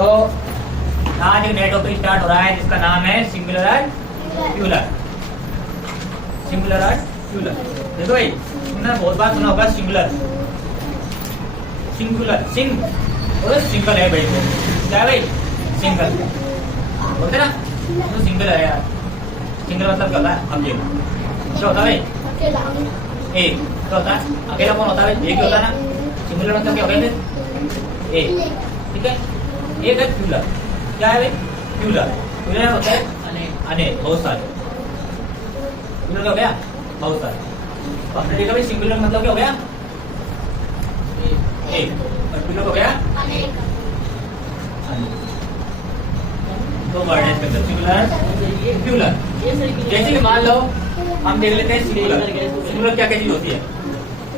तो आज एक नया टॉपिक स्टार्ट हो रहा है जिसका नाम है सिंगुलर प्लूरल। सिंगुलर और प्लूरल। देखो भाई तुमने बहुत बार सुना होगा सिंगुलर सिंगुलर सिंग और सिंगल है भाई। क्या है भाई? सिंगल बोलते ना तो सिंगल है यार। सिंगल मतलब क्या होता है? हम ये क्या होता है भाई? एक क्या होता है? अकेला कौन होता है भाई? एक ही होता है ना। सिंगुलर मतलब क्या हो गया फिर? एक। ठीक है, एक है प्लूरल। क्या है भाई? प्लूरल। प्लूरल होता है अनेक बहुत सारे। प्लूरल क्या हो गया? बहुत सारे। तो हमने देखा भाई सिंगुलर मतलब क्या हो गया? एक। और प्लूरल हो गया अनेक। दो वर्ड है इसके अंदर, सिंगुलर प्लूरल। जैसे कि मान लो हम देख लेते हैं सिंगुलर। सिंगुलर क्या क्या चीज होती है?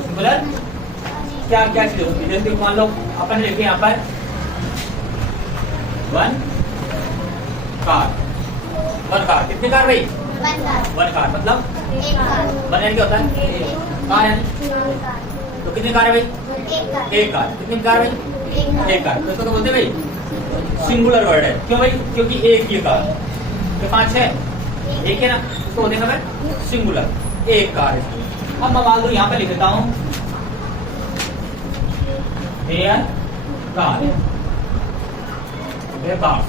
सिंगुलर क्या क्या चीज होती है? जैसे कि मान लो अपन ने लिखे यहाँ पर वन कार। वन कार कितनी कार भाई? वन कार मतलब वन एन क्या होता है? कार है। तो कितनी कार है भाई? एक कार। कितनी कार भाई? एक कार। तो इसको तो बोलते हैं भाई सिंगुलर वर्ड है। क्यों भाई? क्योंकि एक ही कार। तो पांच है, एक है ना, इसको बोलते हैं सिंगुलर। एक कार है। अब मैं मान लो यहाँ पे लिख देता हूँ their car. Their car.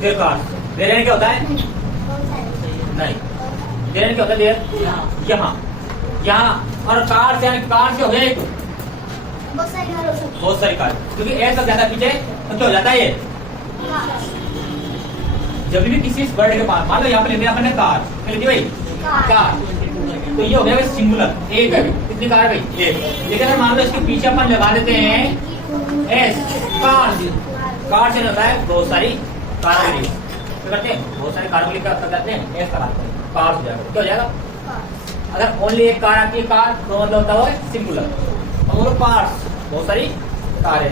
Their car. Their क्या होता है? नहीं, देयर क्या होता है? देयर यहाँ यहाँ। और कार से कार से हो गया एक बहुत सारी कार। क्योंकि ऐसा ज्यादा पीछे तो क्या हो जाता है ये? जब भी किसी वर्ड के पास मान लो यहाँ पे लेते हैं अपने कार, क्या लिखी भाई? कार। तो ये हो गया भाई सिंगुलर। एक है। कितनी कार है भाई? एक। लेकिन अगर मान लो इसके पीछे अपन लगा देते हैं एस, कार। कार से होता है बहुत सारी कार के लिए क्या करते हैं? बहुत सारी कार के लिए क्या करते हैं? एस कार कार हो जाएगा। क्या हो जाएगा? अगर ओनली एक कार आती है कार तो मतलब होता है सिंगुलर। और वो पार्ट्स बहुत सारी कार है,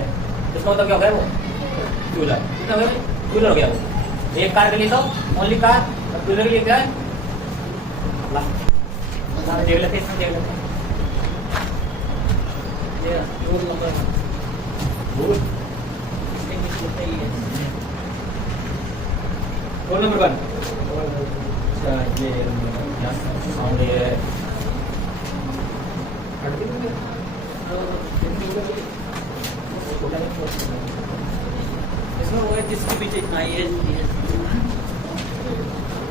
इसका मतलब क्या हो गया? वो प्लूरल। कितना हो गया? प्लूरल हो गया। वो एक कार के लिए तो ओनली कार, और प्लूरल के लिए क्या है? देख लेते हैं। Roll number 1। ये सामने है इसमें वो है जिसके पीछे इतना ही है।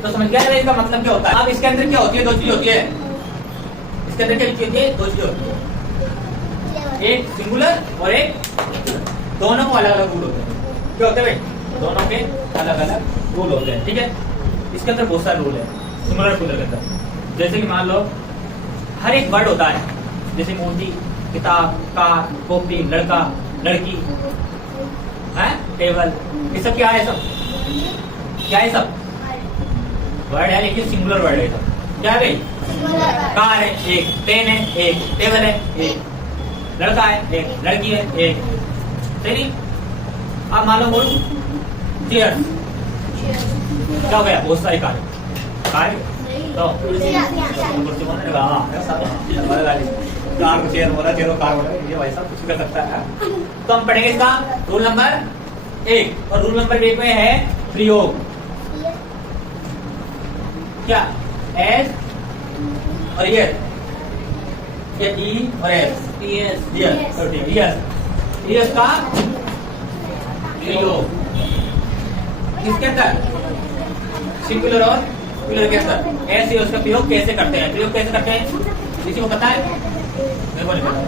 तो समझ गया ना इसका मतलब क्या होता है? अब इसके अंदर क्या होती है? दो चीज होती है। इसके अंदर क्या चीज होती है? दो चीज होती है, एक सिंगुलर और एक दोनों को अलग अलग रूल होते हैं। क्या होते हैं भाई? दोनों के अलग अलग रूल होते हैं। ठीक है, इसके अंदर बहुत सारे रूल है सिंगुलर प्लूरल के अंदर। जैसे कि मान लो हर एक वर्ड होता है, जैसे मोती, किताब, कार, कॉपी, लड़का, लड़की, है टेबल, ये सब क्या है? सब क्या है? सब वर्ड है लेकिन सिंगुलर वर्ड है। सब क्या है भाई? कार है एक, पेन है एक, टेबल है एक, लड़का है एक, लड़की है एक। सही। अब मान लो बोलूं चेयर, क्या हो गया? बहुत सारी कार तो कार को चेयर बोला, चेयर को कार बोला, ये भाई साहब कुछ कर सकता है। तो हम पढ़ेंगे इसका रूल नंबर 1। और रूल नंबर 1 में है प्रयोग। क्या? एस और यस, ये ई और एस, यस यस का प्रयोग किसके अंदर? सिंगुलर और प्लूरल के अंदर। ऐसे उसका प्रयोग कैसे करते हैं? प्रयोग कैसे करते हैं? किसी को पता है? मेरे को नहीं पता।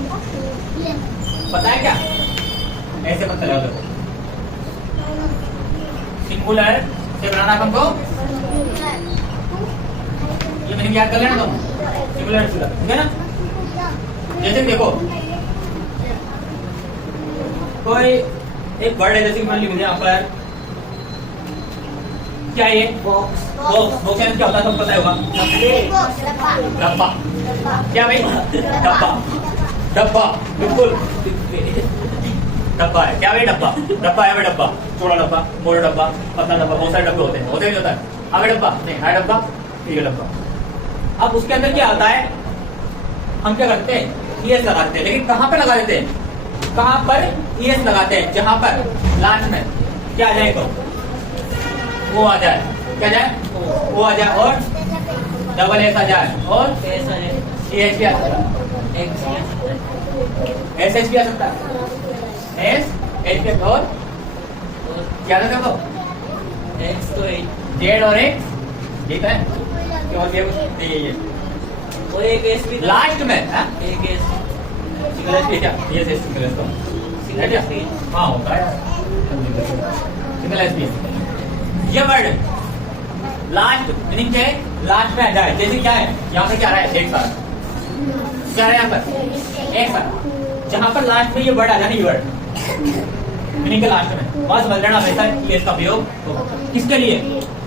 पता है क्या? ऐसे पता लगा दो। सिंगुलर से बनाना अपन को ये मैंने याद कर लेना तुम। सिंगुलर ठीक है ना? जैसे देखो कोई एक वर्ड है, जैसे कि मैंने लिख दिया यहाँ पर क्या ये? बॉक्स। बॉक्स क्या होता है? तुमको पता होगा। डब्बा। क्या भाई? डब्बा। डब्बा बिल्कुल डब्बा है। क्या भाई? डब्बा। डब्बा है भाई। डब्बा, छोटा डब्बा, मोटा डब्बा, पतला डब्बा, बहुत सारे डब्बे होते हैं। होते नहीं होता है? आगे डब्बा नहीं, है डब्बा, ठीक है डब्बा। अब उसके अंदर क्या आता है? हम क्या करते हैं? ये लगाते हैं, लेकिन कहाँ पे लगा देते हैं? कहां पर ES लगाते हैं, जहां पर लास्ट में क्या आ जाए तो वो आ जाए, क्या जाए वो आ जाए, और डबल एस आ जाए, और EH भी आ सकता है, SH भी आ सकता है, SH के और क्या रहता है तो एक्स तो Z और X ठीक है, और ये और एक एस भी लास्ट में एक एस सिंगल एस क्या, ये से सिंगल एस तो सिंगल एस भी हाँ होता है सिंगल एस भी। ये वर्ड लास्ट मीनिंग क्या है, लास्ट में आ जाए, जैसे क्या है यहाँ पे क्या रहा है, एक साथ क्या रहा है यहाँ पर एक साथ, जहां पर लास्ट में ये वर्ड आ जाए, ये वर्ड मीनिंग के लास्ट में वहां समझ लेना हमेशा इसका प्रयोग होगा, किसके लिए,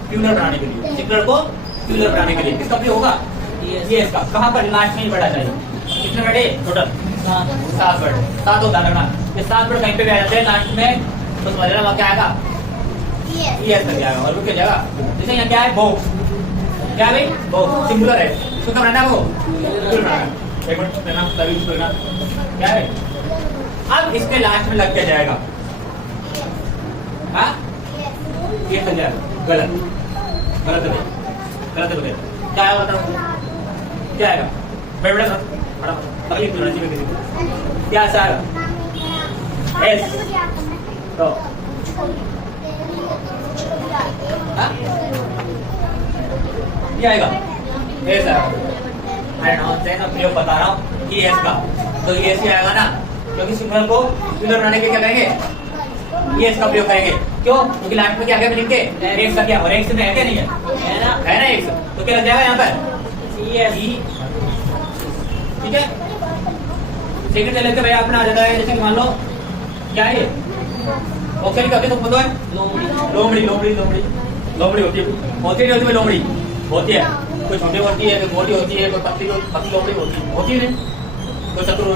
प्लूरल बनाने के लिए, सिंगुलर को प्लूरल बनाने के लिए किसका प्रयोग होगा, ये इसका। कहां पर लास्ट में ही वर्ड आ जाए, कितने वर्ड है टोटल 7 वर्ड, 7 होता है, ये 7 वर्ड कहीं पे भी आ जाते हैं लास्ट में तो समझ लेना वहां क्या आएगा, ES तक जाएगा, और क्या जाएगा, जैसे यहाँ क्या है बॉक्स, क्या है भाई बॉक्स सिंगुलर है, इसको क्या बनाना है वो प्लूरल बनाना है, एक मिनट लेना तभी इसको लेना क्या है, अब इसके लास्ट में लग के जाएगा हाँ ये लग जाएगा, गलत गलत है, गलत है क्या है बताओ, क्या आएगा बड़े बड़े बड़ा तकलीफ होना चाहिए किसी को, क्या आएगा एस तो ये आएगा एस आएगा, प्रयोग बता रहा हूँ कि एस का तो ये ऐसे आएगा ना, क्योंकि सिंगल को प्लूरल बनाने के क्या करेंगे, ये इसका प्रयोग करेंगे, क्यों, क्योंकि लास्ट में क्या क्या लिख के एक्स का क्या, और एक्स में है क्या नहीं है ना एक्स, तो क्या लग जाएगा यहाँ पर ठीक है। सेकंड ले लेते भाई अपना आ जाता है, जैसे कि मान लो क्या है ऑक्सीजन करते तो बोलते हैं लोमड़ी लोमड़ी लोमड़ी लोमड़ी होती है, होती नहीं होती है लोमड़ी होती है, कोई छोटी होती है, कोई मोटी होती है, कोई पतली लोमड़ी होती है कोई चतुर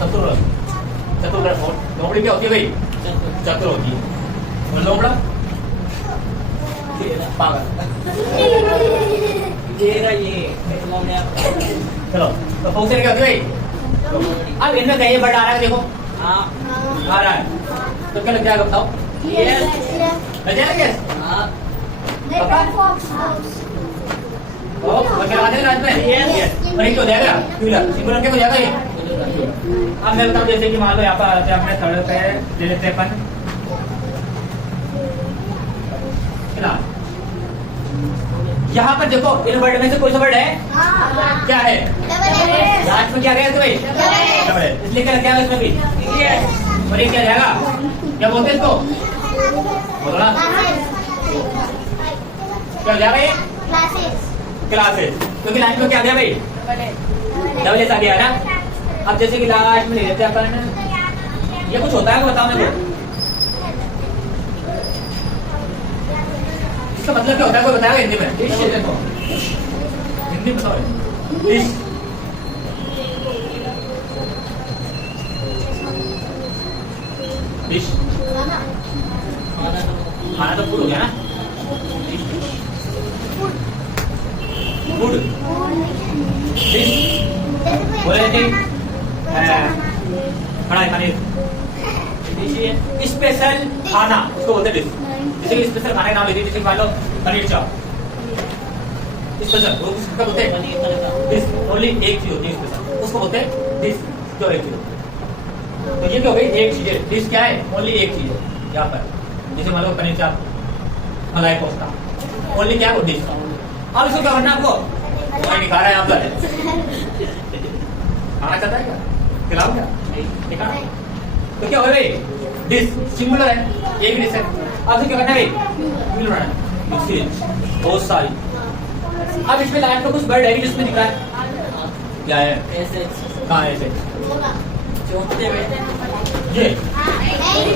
चतुर चतुर लोमड़ी क्या होती है भाई, चतुर होती है, और लोमड़ा पागल चलो तो फोक्स क्या होती है भाई, अब इनमें कहीं बड़ा आ रहा है, देखो आ रहा है तो क्या लग जाएगा बताओ, लग जाएगा क्या और एक हो जाएगा सिंगुलर क्या हो जाएगा ये। अब मैं बताऊँ जैसे कि मान लो यहाँ पर आते हैं अपने थर्ड पे ले लेते हैं अपन यहाँ पर देखो इन वर्ड में से कोई सा वर्ड है क्या है, लास्ट में क्या गया भाई डबल है, इसलिए क्या क्या इसमें भी और ये क्या जाएगा, क्या बोलते हैं इसको बोलो ना, क्या जाएगा ये क्लासेस, क्योंकि लास्ट में क्या गया भाई डबल एस आ गया ना। अब जैसे कि लास्ट में ले लेते हैं अपन, ये कुछ होता है बताओ मेरे को, इसका मतलब क्या होता है कोई बताएगा हिंदी में, देखो हिंदी बताओ डिश, डिश खाना तो फूड हो गया ना, फूड डिश बोले थे कढ़ाई पनीर, स्पेशल खाना उसको बोलते डिश, जैसे कि स्पेशल खाने का नाम लेते हैं, जैसे मान लो पनीर चाप स्पेशल, वो किसका बोलते हैं डिश, ओनली एक चीज होती है स्पेशल, उसको बोलते हैं डिश, जो एक चीज होती है। तो ये क्या हो गई एक चीज है, डिश क्या है ओनली एक चीज है यहाँ पर, जैसे मान लो पनीर चाप मलाई कोफ्ता ओनली क्या है डिश। अब इसको क्या करना आपको, वही नहीं खा रहा है यहाँ पर खाना चाहता है क्या, खिलाओ क्या दिखा, तो क्या हो भाई डिश सिंगुलर है एक डिश है, अब क्या करना है भाई बहुत सारी। अब इसमें लाइन में कुछ वर्ड है जिसमें दिखा है क्या है, कहाँ है ऐसे ये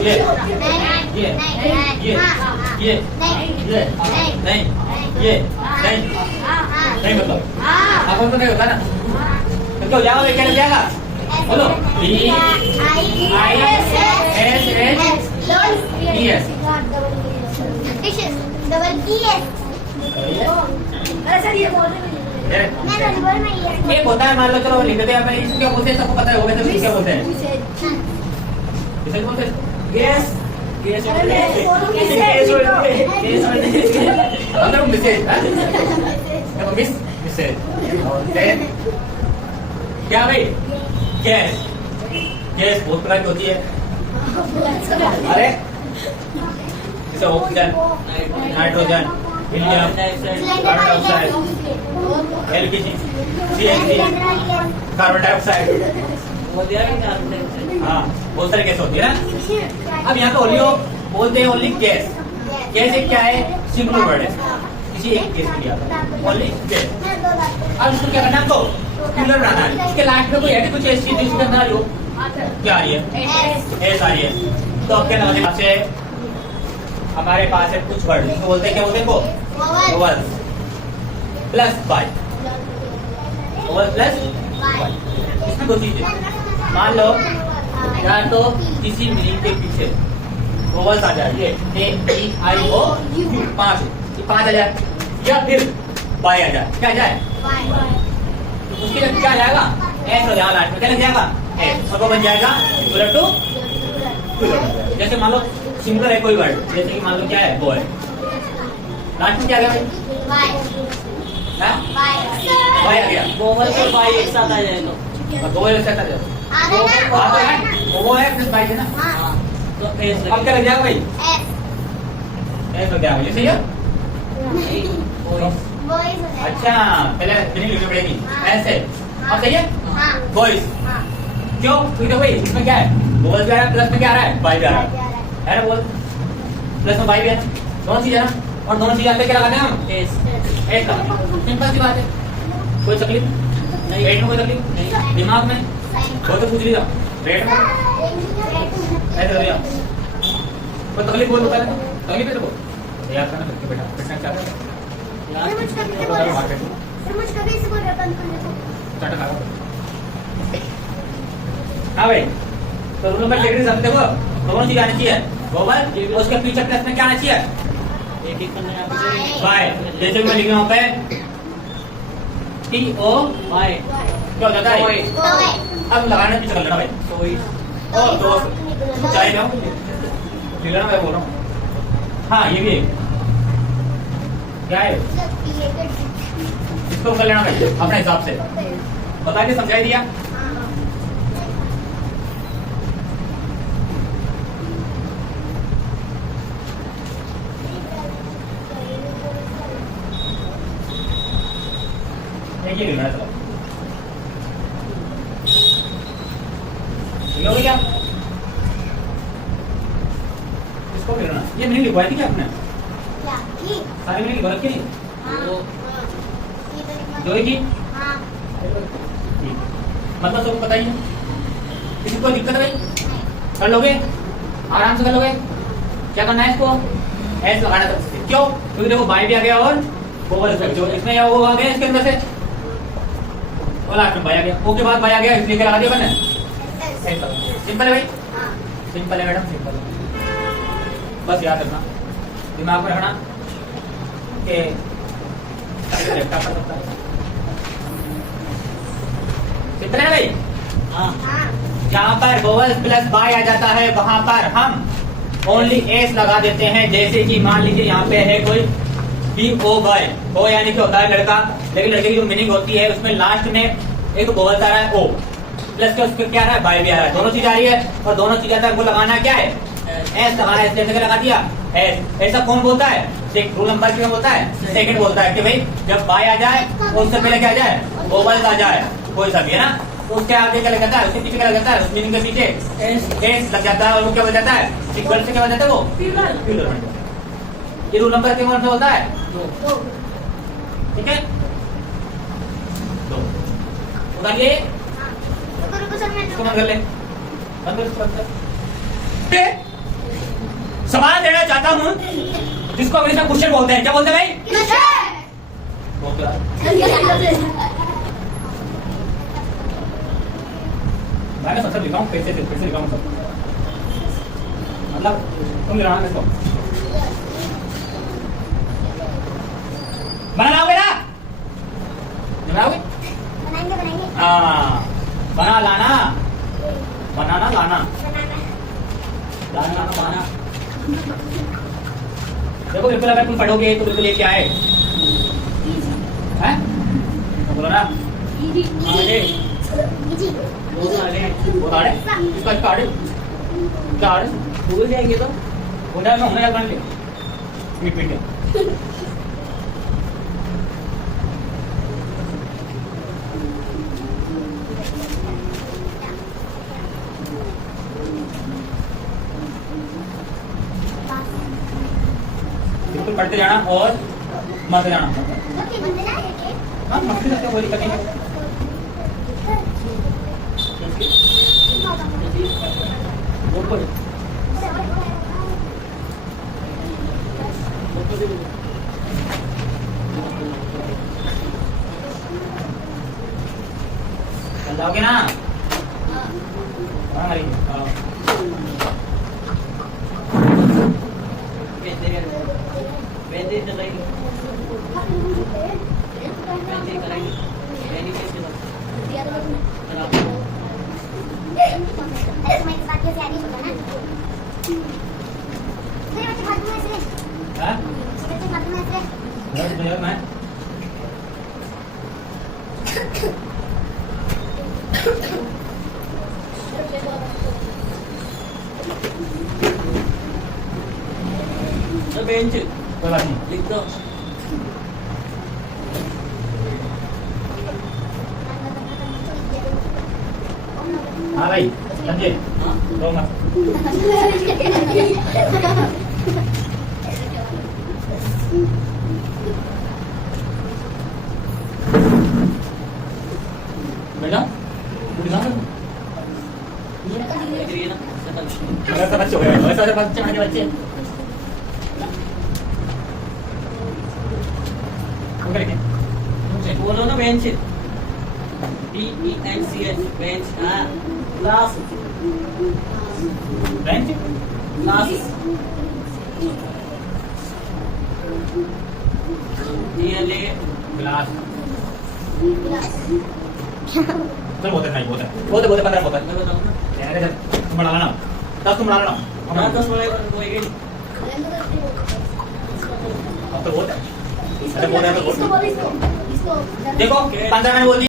ये ये ये ये नहीं ये नहीं मतलब आपको तो नहीं होता ना, तो क्या हो जाएगा क्या हो जाएगा बोलो एक होता है मान लो, चलो लिख देते हैं, इसको क्या बोलते हैं सबको पता है, हो गया तो क्या बोलते हैं इसे बोलते हैं गैस गैस अरे मैं गैस अंदर मिसेज देखो मिसेज और देन क्या भाई गैस गैस बहुत प्रकार की होती है अरे जैसे oxygen nitrogen helium carbon dioxide LPG CNG carbon dioxide वो दिया भी कार्बन डाइऑक्साइड हाँ बहुत सारी गैस होती है ना अब यहाँ पे ओनली बोलते हैं ओनली गैस गैस एक क्या है सिंगल वर्ड है किसी एक गैस के लिए आता है ओनली गैस अब इसको क्या करना है आपको प्लूरल बनाना है इसके लास्ट में कोई है कुछ ऐसी चीज जिसके अंदर आ रही हो क्या आ रही है एस आ रही है तो अब क्या लगाने पास है हमारे पास है कुछ वर्ड जिसको बोलते हैं क्या बोलते हैं वो vowel plus by vowel plus by इसमें दो चीजें मान लो या तो किसी मीनिंग के पीछे वोवल्स आ जाए ये ए ई आई ओ यू पांच ये पांच आ जाए या फिर बाय आ जाए क्या आ जाए उसके लिए क्या आ जाएगा एस हो जाएगा लास्ट में क्या लग जाएगा एस और वो बन जाएगा इक्वल टू जैसे मान लो सिंगल है कोई वर्ड जैसे कि मान लो क्या है वो है लास्ट में क्या आ गया भाई बाय आ गया वोवल और बाई एक साथ आ जाए तो दो है सेट आ जाए वो है प्लस बाय है ना तो एस अब क्या लग जाएगा भाई एस हो जाएगा ये सही है अच्छा पहले मीनिंग लिखनी पड़ेगी ऐसे अब सही है वॉइस क्यों क्योंकि भाई इसमें क्या है वोवल भी आ रहा है प्लस में क्या आ रहा है बाय भी आ रहा है ना बोल प्लस में बाई भी है दोनों चीज है ना और दोनों चीज आते क्या लगाते हैं हम एस एस लगाते हैं सिंपल सी बात है कोई तकलीफ नहीं पेट में कोई तकलीफ नहीं दिमाग में वो तो पूछ लिया पेट में ऐसे कर लिया कोई तकलीफ बोल पहले तो तकलीफ है तो याद करना करके बेटा फिटनेस क्या है चाटा खा हाँ भाई तो रूल नंबर लेकर समझते हो दोनों चीज आनी चाहिए वोवल उसके पीछे प्लस में क्या आना चाहिए एक एक करना है बाय जैसे कि मैं लिख रहा हूँ पे टी ओ बाय क्या हो जाता है अब लगाने पीछे कर लेना भाई सोई ओ दोस्त चाहे जाओ लिख लेना मैं बोल रहा हूँ हाँ ये भी है क्या है इसको कर लेना भाई अपने हिसाब से बता के समझाई दिया ये लिखना चलो लिखोगे क्या इसको लिखना ये मीनिंग लिखवाई थी क्या आपने सारी मीनिंग लिखवा रखी नहीं जो की मतलब सबको बताइए किसी को दिक्कत है भाई कर लोगे आराम से कर लोगे क्या करना है इसको एस लगाना सबसे क्यों क्योंकि देखो बाई भी आ गया और वोवल जो इसमें या वो आ गया इसके अंदर से और लास्ट में बाई आ गया ओ के बाद बाई आ गया इसलिए क्या लगा दिया मैंने सिंपल है भाई सिंपल है मैडम सिंपल बस याद रखना दिमाग में रखना कि सिंपल है भाई हाँ जहाँ पर वोवल प्लस बाय आ जाता है वहां पर हम ओनली एस लगा देते हैं जैसे कि मान लीजिए यहाँ पे है कोई बी ओ बॉय ओ यानी कि होता है लड़का लेकिन लड़के की जो मीनिंग होती है उसमें लास्ट में एक वोवल आ रहा है ओ प्लस के उसके क्या आ रहा है बाय भी आ रहा है दोनों चीज आ रही है और दोनों चीज आता है वो लगाना क्या है एस लगाना है इसलिए लगा दिया एस ऐसा कौन बोलता है रूल नंबर क्या बोलता है सेकंड बोलता है कि भाई जब बाय आ जाए उससे पहले क्या आ जाए वोवल आ जाए कोई सा भी है ना उसके आगे क्या लग जाता है उसके पीछे क्या लग जाता है उस मीनिंग के पीछे एस लग जाता है और वो क्या बन जाता है सिक्वल से क्या बन जाता है वो प्लूरल बन जाता है ये रूल नंबर के कौन सा होता है ठीक है दो उतारिए इसको बंद कर ले बंद कर इसको बंद कर सवाल देना चाहता हूँ जिसको अंग्रेजी में क्वेश्चन बोलते हैं क्या बोलते हैं भाई बोलते हैं मैंने सब लिखा हूँ फिर से लिखा हूँ सब मतलब तुम लिखा इसको बना लाओगे ना बनाओगे हाँ बना लाना बनाना लाना लाना खाना। देखो बिल्कुल अगर तुम पढ़ोगे तो बिल्कुल ये क्या है? हैं? तो बोलो ना। आगे बहुत आगे वो कार्ड है? इसका कार्ड है? कार्ड भूल जाएंगे तो हो जाएगा हमने याद बन ले। मिट मिट बिल्कुल पढ़ते जाना और मारते जाना। हाँ मस्ती करते कोई दिक्कत नहीं है। ऊपर चल जाओगे ना? हाँ हरी हाँ। बेंदी चलाएगी बेंदी कराएगी बेंदी कैसे चला हाँ? मैं तो बेंच कोई बात नहीं। लिख दो हाँ भाई समझे? हाँ दो मत। बेटा कुछ ना एग्री ना सब वैसा बच्चे हो गए वैसा बच्चे आने बच्चे बोलो ना बेंच BENCH बेंच हाँ glass bench glass DLA glass चल बहुत है नहीं बहुत है बहुत है 15 बहुत है मैं बताऊँ ना रहने दे चल तुम बढ़ा लेना 10 तुम बढ़ा लेना हाँ 10 बढ़ाएगा तो होएगा नहीं अब तो बहुत है अच्छा बहुत है तो बहुत है। इसको देखो 15 मैंने बोल दिया।